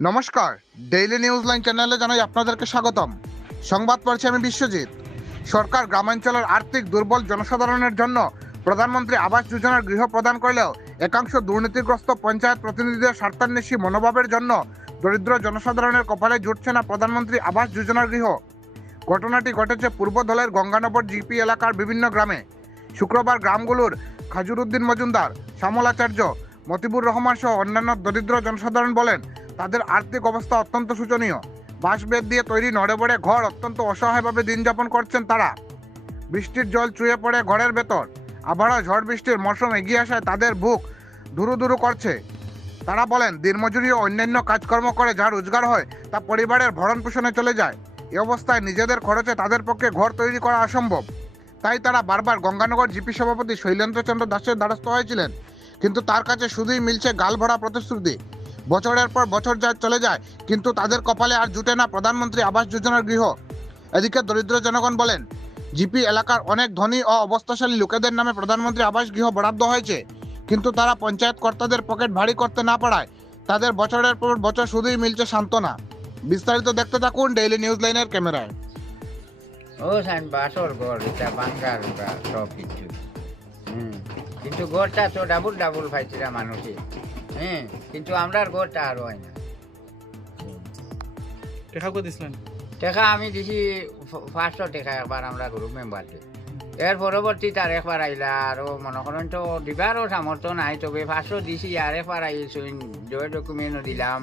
নমস্কার, daily news line চ্যানেলে জানাই আপনাদেরকে স্বাগতম। সংবাদ পড়ছি আমি বিশ্বজিৎ। সরকার গ্রামাঞ্চলের আর্থিক দুর্বল জনসাধারণের জন্য প্রধানমন্ত্রী আবাস যোজনার গৃহ প্রদান করলেও একাংশ দুর্নীতিগ্রস্ত পঞ্চায়েত প্রতিনিধিদের স্বার্থান্বেষী মনোভাবের জন্য দরিদ্র জনসাধারণের কপালে জুটছে না প্রধানমন্ত্রী আবাস যোজনার গৃহ। ঘটনাটি ঘটেছে পূর্বধলের গঙ্গানগর জিপি এলাকার বিভিন্ন গ্রামে। শুক্রবার গ্রামগুলোর খাজুরউদ্দিন মজুমদার, শ্যামলাচার্য, মতিবুর রহমান সহ অন্যান্য দরিদ্র জনসাধারণ বলেন তাদের আর্থিক অবস্থা অত্যন্ত শোচনীয়। বাঁশ বেত দিয়ে তৈরি নড়েবড়ে ঘর অত্যন্ত অসহায়ভাবে দিন যাপন করছেন তারা। বৃষ্টির জল চুয়ে পড়ে ঘরের ভেতর। আবারও ঝড় বৃষ্টির মৌসুম এগিয়ে আসায় তাদের বুক ধুরু ধুরু করছে। তারা বলেন দিনমজুরি ও অন্যান্য কাজকর্ম করে যা রোজগার হয় তা পরিবারের ভরণ পোষণে চলে যায়। এ অবস্থায় নিজেদের খরচে তাদের পক্ষে ঘর তৈরি করা অসম্ভব। তাই তারা বারবার গঙ্গানগর জিপি সভাপতি শৈলেন্দ্রচন্দ্র দাসের দ্বারস্থ হয়েছিলেন, কিন্তু তার কাছে শুধুই মিলছে গালভরা প্রতিশ্রুতি। বছরের পর বছর চলে যায়, কিন্তু তাদের কপালে আর জুটে না প্রধানমন্ত্রী আবাস যোজনার গৃহ। এদিকে দরিদ্র জনগণ বলেন জিপি এলাকার অনেক ধনী ও অবস্থাশালী লোকেদের নামে প্রধানমন্ত্রী আবাস গৃহ বরাদ্দ হয়েছে, কিন্তু তারা পঞ্চায়েত কর্তাদের পকেট ভারী করতে না পারায় তাদের বছরের পর বছর শুধুই মিলছে সান্ত্বনা। বিস্তারিত দেখতে থাকুন ডেইলি নিউজ লাইনের ক্যামেরায়। ও সাইন বাসর ঘর এটা বাঙ্গার সব কিছু কিন্তু ঘরটা তো ডাবল ডাবল পাইছিলাম মানুষে কিন্তু আমরার ঘরটা আর হয় না। টেকা করে দিছিলেন? টেকা আমি দিছি 500 টাকা একবার আমরা গ্রুপ মেম্বারকে। এর পরবর্তী তার একবার আইলা আরো মনে করেন তো দিবারও সামর্থ্য নাই, তবে 500 দিছি আর একবার আইসি জয় ডকুমেন্টও দিলাম,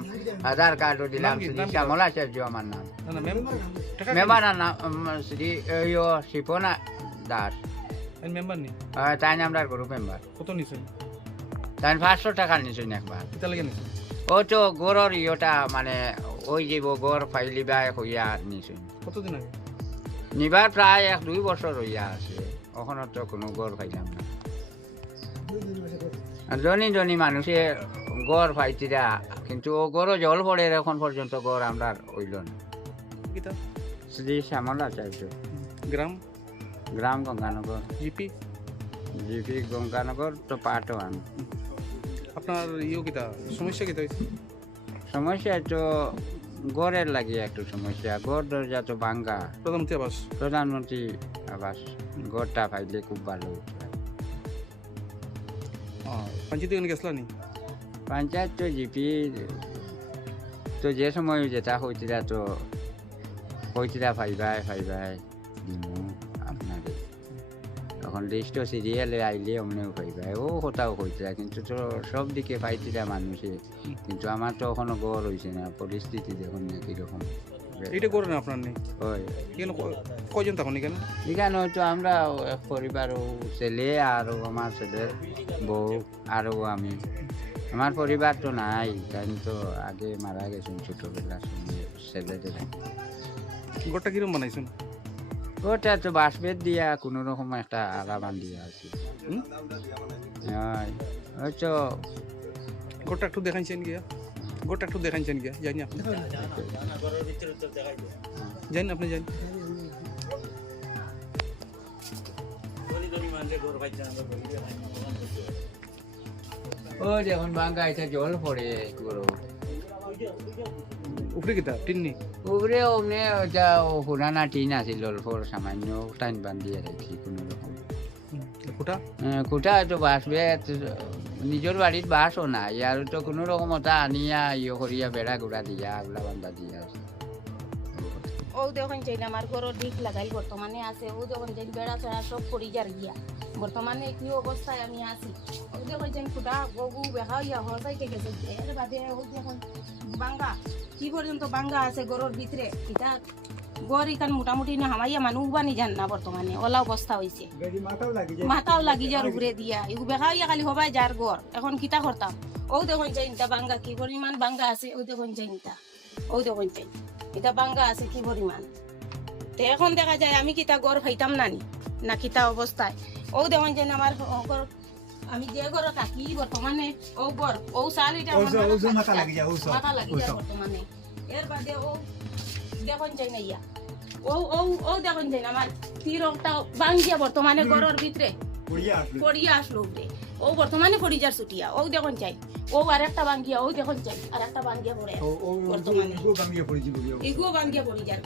আধার কার্ডও দিলাম। শ্রী শ্যামলাচার্য আমার নাম, মেম্বার নাম শ্রী শিপনা দাস, মেম্বার নেই তাই আমরা গ্রুপ মেম্বার। কত নিছেন? তাই 500 টাকা নিছেন একবার। এটা লাগে নিছেন? ও তো গড়র ইয়েটা মানে ওই যে গড় ফাইলিবা হইয়া নিছেন। কতদিন আগে? নিবার প্রায় 1-2 বছর হইয়া আছে, ওখানে তো কোনো গড় পাইলাম না। জনি জনি মানুষে গড় পাইছিরা, কিন্তু ও গড়ও জল পড়ে এখন পর্যন্ত গড় আমরা হইল না। শ্রী শ্যামলাচার্য, গ্রাম? গ্রাম গঙ্গানগর। জিপি? জিপি গঙ্গানগর তো পার্ট 1। আপনার কিতা সমস্যা কিতা হয়েছে? সমস্যা তো গড়ের লাগে একটু সমস্যা, গড় দরজা তো ভাঙ্গা। প্রধানমন্ত্রী আবাস গড়টা পাইলে খুব ভালো হতো। পঞ্চায়েত গেছিল নি? পঞ্চায়েত তো জিপি তো যে সময় যেটা হইতিরা তো হইতিরা ফাইবাই দিমু আপনারে। তখন লিস্ট সিরিয়ালে আইলে অমনেও ফাইবাই ও কোথাও হইতিরা, কিন্তু তো সব দিকে পাইতিরা মানুষে। কিন্তু আমার তো এখনো গড় হয়েছে না, পরিস্থিতি দেখুন না কিরকম। এইটা করে না আপনার নেই? কয়জন তখন এখানে? এখানে হয়তো আমরা এক পরিবার, ও ছেলে আর আমার ছেলের বউ আর আমি। আমার পরিবার তো নাই, তাই তো আগে মারা গেছেন ছোটবেলা ছেলেদের। ঘরটা কিরকম বানাইছেন? ওটা তো বাঁশবেত দিয়া কোনো রকম একটা আলা বান্ধিয়া আছে। হয়তো ঘরটা একটু দেখাইছেন গিয়া? ঘরটা একটু দেখাইছেন গিয়া? জানি আপনি? জানি আপনি জানি? ও যখন বাঙ্গা এটা জল পড়ে উপরে কিতা টিন্নি? উপরে অমনে ওটা পুরানা টিন আছিল, অল্পর সামান্য টাইন বান্ধিয়ে রাখি কোনো রকম। খুঁটা তো বাঁচবে, নিজের বাড়ির বাঁশও নাই, আর তো কোনো রকম ওটা আনিয়া করিয়া বেড়া গুড়া দিয়া আগলা বান্ধা দিয়া আছে। ও দেখুন চাই আমার ঘর দিক লাগাই বর্তমানে আছে। ও দেখুন চাই বেড়া চেড়া সব পড়ি যার গিয়া বর্তমানে কি অবস্থায় আমি আছি। ও দেখুন চাই ফুটা গগু বেহা ইয়া হসাইতে গেছে। এর বাদে ও দেখুন বাঙ্গা কি পর্যন্ত বাঙ্গা আছে গরুর ভিতরে। এটা গড় এখান মোটামুটি না হামাইয়া মানুষ বানি যান না বর্তমানে ওলা অবস্থা হয়েছে। মাথাও লাগি যার উপরে দিয়া এগু বেহা ইয়া খালি হবাই যার গড়। এখন কিতা করতাম? ও দেখুন চাই ইটা বাঙ্গা কি পরিমাণ বাঙ্গা আছে। ও দেখুন চাই ইটা, ও দেখুন চাই এটা বাঙ্গা আছে কি পরিমাণ। তো এখন দেখা যায় আমি কিতা গড় খাইতাম না কিতা অবস্থায়। ও দেখুন যে আমার আমি যে ঘর থাকি বর্তমানে ও ঘর ও সাল এটা মাথা লাগি যায় বর্তমানে। এর বাদে ও দেখুন যাই না ইয়া ও দেখুন যাই না আমার তিরটা বাঙ্গিয়া বর্তমানে ঘরের ভিতরে পড়িয়া আসলো। ও বর্তমানে পড়ি যার ছুটিয়া। ও দেখুন চাই ও আর একটা বাঙ্গিয়া ও দেখুন চাই আর একটা বাঙ্গিয়া পড়ে বর্তমানে এগুলো বাঙ্গিয়া পড়ি যার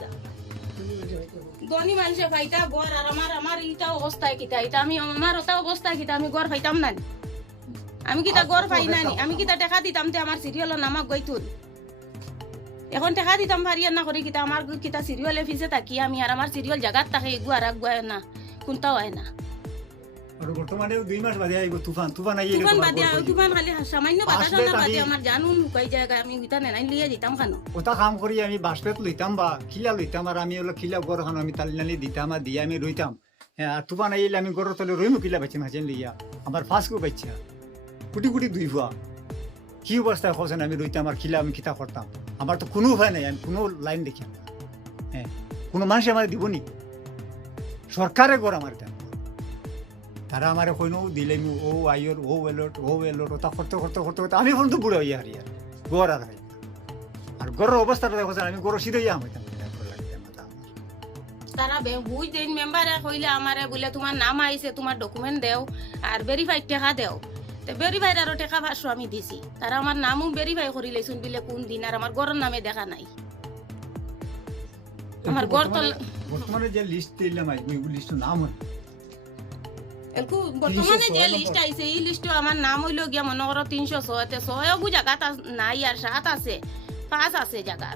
ধনী মানুষে পাইতা গড় আর আমার ইটা অবস্থায় কিতা এটা আমি আমার ওটা অবস্থায় কিতা আমি গড় পাইতাম না নি? আমি কিতা গড় পাই না নি? আমি কিতা টাকা দিতাম তে আমার সিরিয়ালের নামক গইতুন এখন টাকা দিতাম পারিয়া না করে কিতা আমার কিতা সিরিয়ালে ফিসে থাকি আমি আর আমার সিরিয়াল জায়গার থাকে এগু আর আগুয়ায় না কোনটাও হয় না আর বর্তমানে 2 মাস বাদে আইব তুফান আইয়ে তুফান বাদে তুফান খালি সামান্য বাতাস না বাদে আমার জানুন লুকাই জায়গা আমি উইতা নেই লিয়ে যেতাম খানো ওটা কাম করি আমি বাসপেট লইতাম বা খিলা লইতাম আর আমি হলো খিলা গড় খানো আমি তালি দিতাম আর দিয়ে আমি রইতাম হ্যাঁ আর তুফান আইলে আমি গড় তলে রইমু কিলা বাচ্চা হাসেন লিয়া আমার ফাঁসকো বাচ্চা কুটি কুটি 2 ফুয়া কি অবস্থায় খোঁজেন আমি রইতাম আর খিলা আমি খিতা করতাম আমার তো কোনো উপায় নাই আমি কোনো লাইন দেখি না হ্যাঁ কোনো মানুষ আমার দিবনি সরকারে গড় আমার দেন তারা আমার কইনো দিলাম ও আইয়র ও এলোট ওটা করতে আমি ফোন তো বুড়ো হইয়া হারিয়া গড় আর আর গড়ের অবস্থাটা দেখো আমি গড় সিধে যাম হইতাম তারা বুঝ দেন মেম্বারে কইলে আমারে বলে তোমার নাম আইছে তোমার ডকুমেন্ট দেও আর ভেরিফাইড টাকা দেও তো ভেরিফাইড আরো টাকা 500 আমি দিছি তারা আমার নামও ভেরিফাই করি লাইছুন বিলে কোন দিন আর আমার গড়ের নামে দেখা নাই আমার গড় তো বর্তমানে যে লিস্ট দিলাম আমি ওই লিস্ট নাম এলকু বর্তমানে যে লিস্ট আইছে এই লিস্টে আমার নাম হইলো গিয়া মনে করো 306 তে 6 গু জায়গাত নাই আর 7 আছে 5 আছে জায়গা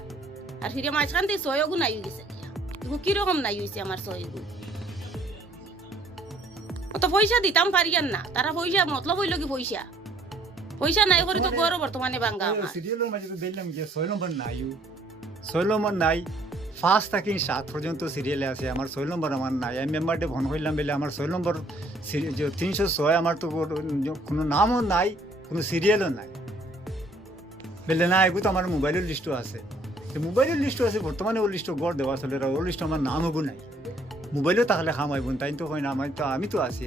আর ফিরে মাঝখান থেকে 6 গু নাই গেছে এগু কিরকম নাই হইছে আমার 6 গু তো পয়সা দিতাম পারিয়ান না তারা পয়সা মতলব হইলো কি পয়সা নাই করে তো গরো বর্তমানে বাঙ্গা আমার সিরিয়ালের মাঝে তো দিলাম যে 6 নম্বর নাই 6 নম্বর নাই 5 থেকে 7 পর্যন্ত সিরিয়ালে আছে আমার 6 নম্বর আমার নাই আমি মেম্বারটে ফোন কইলাম বলে আমার 6 নম্বর যে 306 আমার তো কোনো নামও নাই কোনো সিরিয়ালও নাই বলে না এগু তো আমার মোবাইলের লিস্টও আছে মোবাইলের লিস্টও আছে বর্তমানে ও লিস্টও গড় দেওয়া চলে ও লিস্ট আমার নামও নাই মোবাইলও তাহলে খামাইব তাই তো কই না আমি তো আছি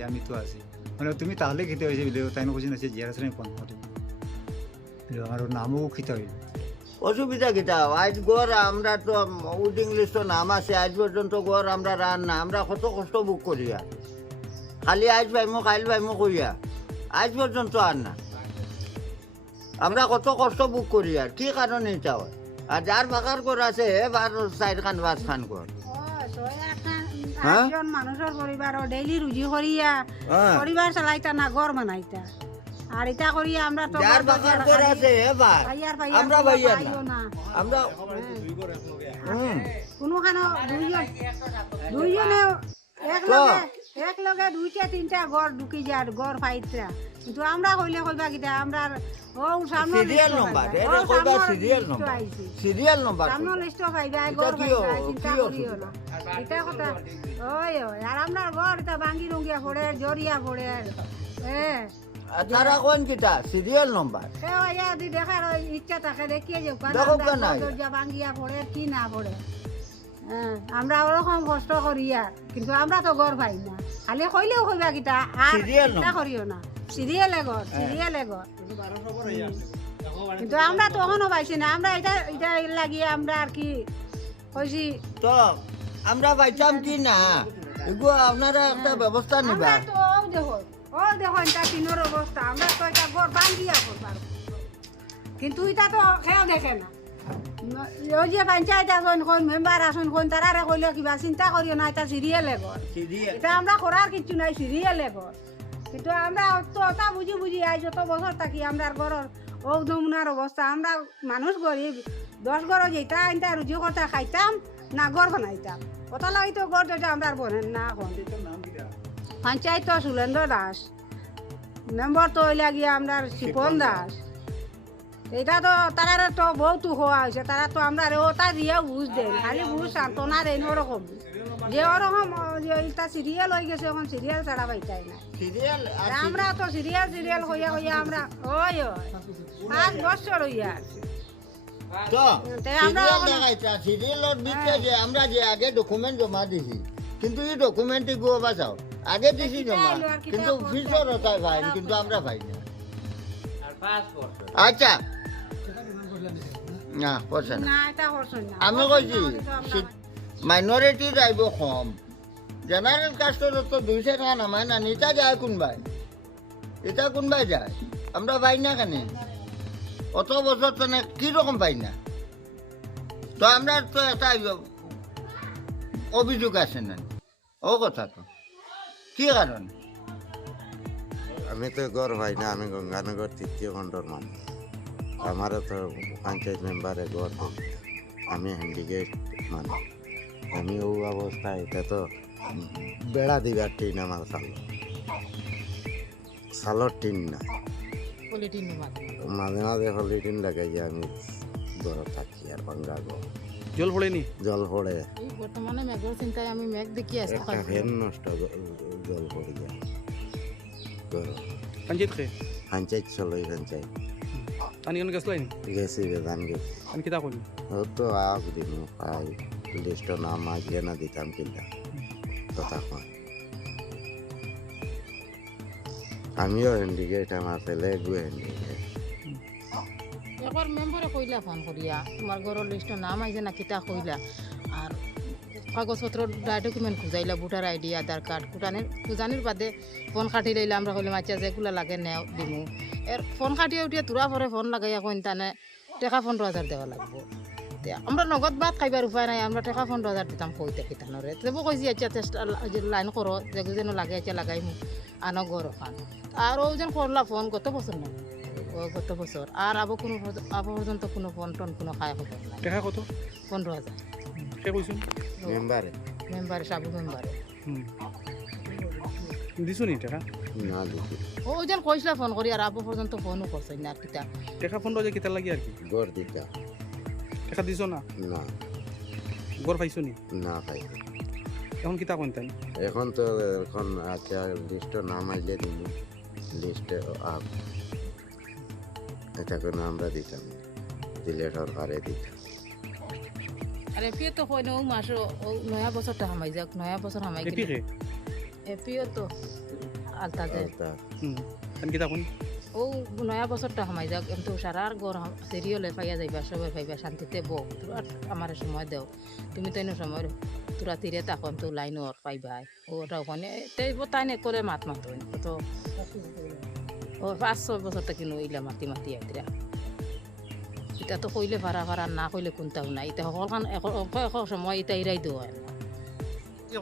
মানে তুমি তাহলে খেতে হয়েছে বলে তাই কোচিন আছে জিয়ার আমি ফোন করি আমার নামও খেতে হইল অসুবিধা কিটা আজ গড় আমরা তো উইটিং লিস্টও নাম আছে আজ পর্যন্ত গড় আমরা রান না আমরা কত কষ্ট বুক করিয়া খালি আজ পাইমো কাইল পাইমো করিয়া আজ পর্যন্ত আর না আমরা কত কষ্ট বুক করিয়া কি কারণে এটা হয় আর যার ফাঁকার ঘর আছে এবার 4-5 খান ঘর একজন মানুষের পরিবার ডেইলি রুজি করিয়া পরিবার চালাইতা না ঘর বানাইতা আর এটা করিয়া আমরা তো যার ফাঁকার ঘর আছে এবার আমরা ভাইয়া না আমরা কোনোখানে দুইজনে এক লগে 2-3টা ঘর ঢুকি যায় ঘর পাইতরা কিন্তু আমরা কইলে কইবা কিটা আমরা ও সামনে সিরিয়াল নাম্বার এটা কইবা সিরিয়াল নাম্বার সামনে লিস্ট পাইবা ঘর পাইবা চিন্তা করিও না এটা কথা ওই আর আমরা ঘর এটা ভাঙি রঙ্গিয়া পড়ে জরিয়া পড়ে তারা কোন কিটা সিরিয়াল নাম্বার যদি দেখার ইচ্ছা থাকে দেখিয়ে যাও দরজা ভাঙিয়া পড়ে কি না পড়ে আমরা ওরকম কষ্ট করিয়া কিন্তু আমরা তো ঘর পাই না খালি কইলেও কইবা কিটা আর চিন্তা করিও না সিরিয়ালে ঘর কিন্তু আমরা তখনও পাইছি না আমরা এটা লাগিয়ে আমরা আর কি কইছি তো আমরা পাইতাম কি না এগুলো আপনারা একটা ব্যবস্থা নিবা দেখো এটা তিনোর অবস্থা আমরা তো এটা ঘর ভাঙিয়া করবার কিন্তু এটা তো খেয়াল দেখে না ওই যে পঞ্চায়েত আসন কোন মেম্বার আসন কোন তারা কইলে কিবা চিন্তা করিও না এটা সিরিয়ালে ঘর এটা আমরা করার কিছু নাই সিরিয়ালে ঘর কিন্তু আমরা তো ওটা বুঝি আই যত বছর থাকি আমরা ঘরের ও নমুনার অবস্থা আমরা মানুষ গরিব 10 ঘর যেটা আনতা রুজি করতে খাইতাম না ঘর বানাইতাম ওটা লাগি তো ঘর যেটা আমরা বনেন না এখন পঞ্চায়েত তো সুলেন্দ্র দাস মেম্বার তো লাগিয়ে আমরা শিপন দাস এটা তো তারা তো বহুত হওয়া হয়েছে তারা তো আমরা ওটা দিয়ে বুঝ দেন খালি বুঝ সান্ত্বনা দেন ওরকম যে ওরকম এটা সিরিয়াল হয়ে গেছে এখন সিরিয়াল ছাড়া পাইতাই না আমরা তো সিরিয়াল হইয়া আমরা ওই 5 বছর হইয়া তো সিরিয়ালের ভিতরে আমরা যে আগে ডকুমেন্ট জমা দিছি কিন্তু এই ডকুমেন্ট গো বাঁচাও আগে দিছি জমা কিন্তু ফিসর হতায় ভাই কিন্তু আমরা পাই না আচ্ছা না করছে না আমি কইছি মাইনরিটি যাইব কম জেনারেল কাস্টর তো 200 টাকা নামায় না নিতা যায় কোনবাই এটা কোনবাই যায় আমরা পাই না কেন অত বছর তো না কীরকম পাই না তো আমরা তো একটা অভিযোগ আছে না ও কথা তো কি কারণে আমি তো গড় ভাই না, আমি গঙ্গানগর তৃতীয় খণ্ডর মানুষ। আমারও তো পঞ্চায়েত মেম্বারে গড় দেয়, আমি হ্যান্ডিক্যাপ মানুষ। আমি ও অবস্থায় এটা তো বেড়া দিবার টিন আমার সালর টিন না, মাঝে মাঝে হলি টিন লাগাই আমি গড় থাকি আর ভাঙ্গা গড় জল পড়েনি জল পড়ে এই বর্তমানে মেঘের চিন্তায় আমি মেঘ দেখি আসতে একটা ফ্যান নষ্ট জল পড়ে যায় গড়। পঞ্চায়েত খে পঞ্চায়েত চলো পঞ্চায়েত পানি কোন গেছলাই নি গেছি বেদান গেছি আমি কিতা করি ও তো আগ দিন পাই লিস্ট নাম আসলে না দিতাম কিনা কথা কয়। আমিও হ্যান্ডিক্যাপ, আমার ছেলে হ্যান্ডিক্যাপ। একবার মেম্বারে কইলা ফোন করিয়া তোমার ঘরের লিস্ট নাম আইছে না কিতা কইলা আর কাগজপত্র ডকুমেন্ট খুঁজাইলা ভোটার আইডি আধার কার্ড খুঁজানির বাদে ফোন কাটি লইলা আমরা কইলাম আচ্ছা যেগুলা লাগে নেও দিমু এর ফোন কাটিয়ে উঠিয়ে তোরা পরে ফোন লাগাইয়া কইন তানে টাকা 15,000 দেওয়া লাগবো। আমরা নগদ ভাত খাইবার উপায় নাই, আমরা টাকা 15,000 দিতাম কইতে কিতানরে তবু কইছি আচ্ছা চেষ্টা লাইন করো যেন লাগে আচ্ছা লাগাইমু আনো গড় খান। আর ও যেন করলা ফোন গত বছর না গত বছর আর আবো পর্যন্ত কোনো ফোন টোন কোনো খায় খবর নাই। টাকা কত 15,000 কে কইছুন মেম্বারে মেম্বারে সাবু মেম্বারে দিছো নি টাকা না দিছি ও যেন কইসলা ফোন করি আর আবো পর্যন্ত ফোনও করছে না আর কিতা টাকা 15,000 কিতা লাগি আর কি গড় দিতা টাকা দিছো না না গড় পাইছো নি না পাই। এখন কিতা কইতেন এখন তো এখন আচ্ছা লিস্ট নাম আইলে দিন লিস্ট আপ এটা কোনো আমরা দিতাম দিলে সরকারে দিতাম। আর এপিও তো কই নও মাস ও নয়া বছরটা হামাই যাক নয়া বছর হামাই এপি গেলে খে এপিও তো আলতা দে তা আমি কিতা কোন ও নয়া বছরটা হামাই যাক এমতো সারার গড় সিরিয়লে পাইয়া যাইবা সবাই পাইবা শান্তিতে বো তোরা আমার সময় দেও তুমি তো সময় তোরা তীরে তখন তো লাইন ওর পাইবা ওটা ওখানে তাই তাই নে করে মাত মাতো তো ও 5-6 বছরটা কিনো ইলা মাতি মাতি আইতরা এটা তো কইলে ভাড়া না কইলে কোনটাও নাই এটা সকলখান এখন সময় এটা ইরাই দেওয়া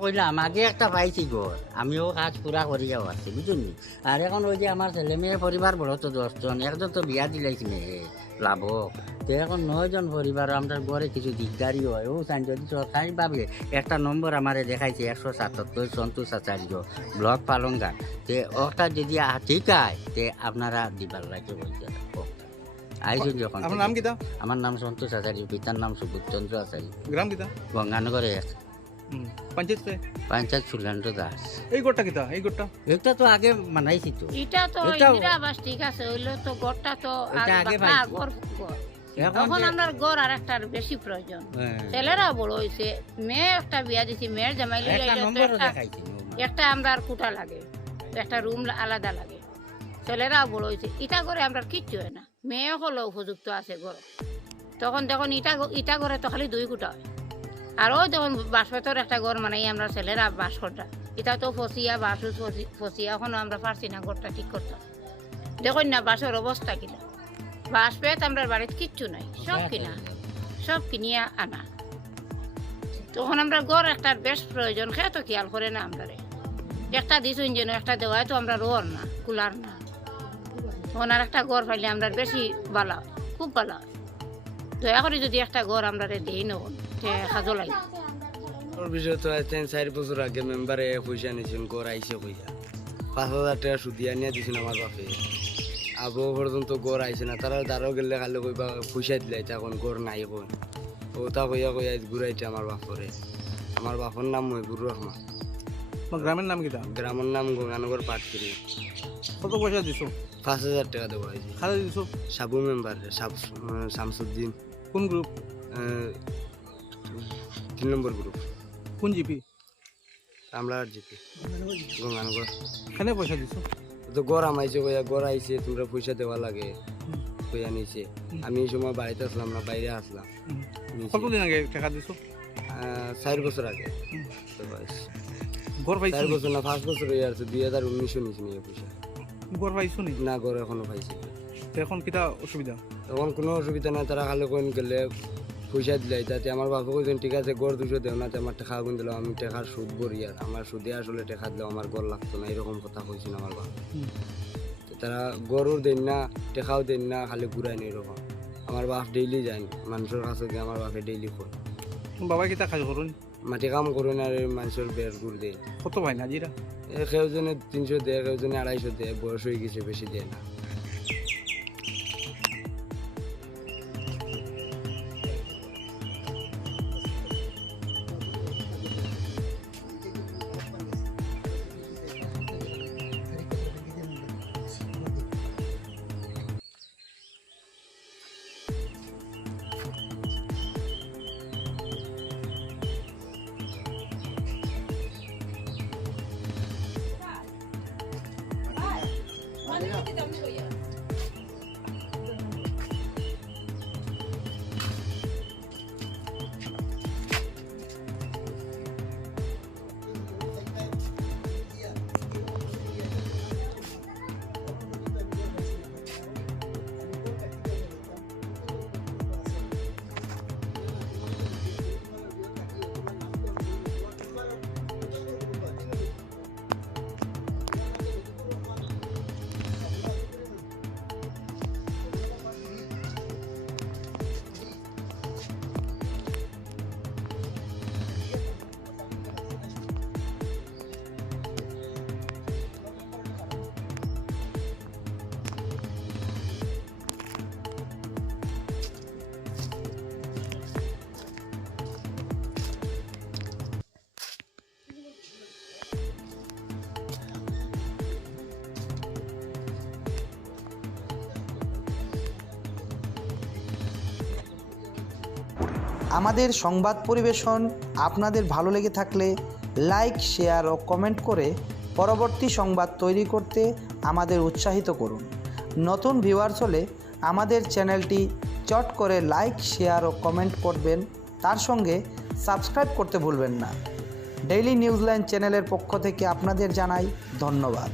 কইলাম আগে একটা পাইছি ঘর আমিও কাজ পুরা করিয়াও আছি বুঝলি। আর এখন ওই যে আমার ছেলে মেয়ে পরিবার বড় তো 10 জন, একজন তো বিয়া দিলাইছি মেয়ে লাভ তো এখন 9 জন পরিবার আমরা ঘরে কিছু দিকদারি হয়। ও চান যদি সরকারিভাবে একটা নম্বর আমারে দেখাইছে 177 সন্তোষ আচার্য ব্লক পালংঘাট তে ওটা যদি ঠিক হয় তে আপনারা দিবার লাগে বলছে আইসুন যখন। আপনার নাম কিতা আমার নাম সন্তোষ আচার্য, পিতার নাম সুবোধ চন্দ্র আচার্য, গ্রাম কিতা গঙ্গানগরে আছে, পঞ্চায়েত খে পঞ্চায়েত সুরেন্দ্র দাস। এই গোটা কিতা এই গোটা এটা তো আগে বানাইছি তো এটা তো এটাও- ইন্দিরা আবাস ঠিক আছে হইলো তো গড়টা তো আর এটা আগে বাকা পাইছি। গড় এখন তখন যে- আমরা গড় আর একটার বেশি প্রয়োজন হ্যাঁ, ছেলেরা বড় হয়েছে মেয়ে একটা বিয়া দিছি মেয়ের জামাই একটা লইলে তো নম্বরও একটা দেখাইছি একটা আমরা আর কুটা লাগে একটা রুম আলাদা লাগে ছেলেরা বড় হয়েছে ইটা করে আমরা কিচ্ছু হয় না মেয়ে হলো উপযুক্ত আছে ঘর তখন দেখুন ইটা করে তো খালি 2 কুটা হয় আর ওই যখন বাসপতর একটা ঘর মানে আমরা ছেলেরা বাস করতাম এটা তো ফসিয়া বাসু ফসিয়া এখনো আমরা পারছি না ঘরটা ঠিক করতাম দেখুন না বাসের অবস্থা কিনা বাস পেয়ে আমরা বাড়িতে কিচ্ছু নাই সব কিনা সব কিনিয়া আনা তখন আমরা গড় একটা বেশ প্রয়োজন খেয়ে তো খেয়াল করে না আমরা একটা দিছুন যেন একটা দেওয়ায় তো আমরা রোর না কুলার না তখন আর একটা গড় পাইলে আমরা বেশি ভালো হয় খুব ভালো হয় দয়া করে যদি একটা গড় আমরা দেই নন সাজো লাগে ওর বিষয়ে তো 3-4 বছর আগে মেম্বারে পয়সা নিয়েছেন গড় আইসে কইয়া 5,000 টাকা সুদিয়া নিয়ে দিয়েছেন আমার বাপে আবো পর্যন্ত গড় আইসে না তারা দাঁড়াও গেলে খালি কইবা পয়সা দিলাই তখন গড় নাই কই ওটা কইয়া কইয়া ঘুরাইছে আমার বাপরে আমার বাপর নাম মহিবুর রহমান গ্রামের নাম কিতা গ্রামের নাম গঙ্গানগর পাটকিরি কত পয়সা দিছো 5,000 টাকা দেওয়া হয়েছে খালি দিছো সাবু মেম্বার শামসুদ্দিন কোন গ্রুপ 3 নম্বর গ্রুপ কোন জিপি আমরা আর জিপি গঙ্গানগর কেন পয়সা দিছো তো গড় আমাইছে কইয়া গড় আইছে তোমরা পয়সা দেওয়া লাগে কইয়া নিছে আমি এই সময় বাড়িতে আসলাম না বাইরে আসলাম নিছে। কতদিন আগে টাকা দিছো 4 বছর আগে তো বাস ঘর পাইছো 4 বছর না 5 বছর হয়ে আছে 2019 নিছে নিয়ে পয়সা ঘর পাইছো নি না গড় এখনো পাইছি তো এখন কিটা অসুবিধা তখন কোনো অসুবিধা নাই, তারা খালি কোন গেলে পয়সা দিলাই যাতে আমার বাপু কইছেন ঠিক আছে গড় 200 দেও না, আমার টাকা গুণ দিলাম, আমি টাকার সুদ ভরি আর আমার সুদে আসলে টাকা দিলেও আমার গড় লাগতো না, এরকম কথা কইছেন আমার বাপ। তারা গরুর দেন না, টাকাও দেন না, খালি ঘুরায় নি এরকম। আমার বাপ ডেইলি যান মানুষের কাছে গিয়ে, আমার বাপে ডেইলি কয় বাবা কিতা কাজ করুন? মাটি কাম করুন আর মানুষের বের গুড় দেয়। কত ভাই না জিরা? কেউজনে 300 দেয়, কেউজনে 250 দেয়, বয়স হয়ে গেছে বেশি দেয় না। আমাদের সংবাদ পরিবেশন আপনাদের ভালো লেগে থাকলে লাইক, শেয়ার ও কমেন্ট করে পরবর্তী সংবাদ তৈরি করতে আমাদের উৎসাহিত করুন। নতুন ভিউয়ার্স হলে আমাদের চ্যানেলটি চট করে লাইক, শেয়ার ও কমেন্ট করবেন, তার সঙ্গে সাবস্ক্রাইব করতে ভুলবেন না। ডেইলি নিউজলাইন চ্যানেলের পক্ষ থেকে আপনাদের জানাই ধন্যবাদ।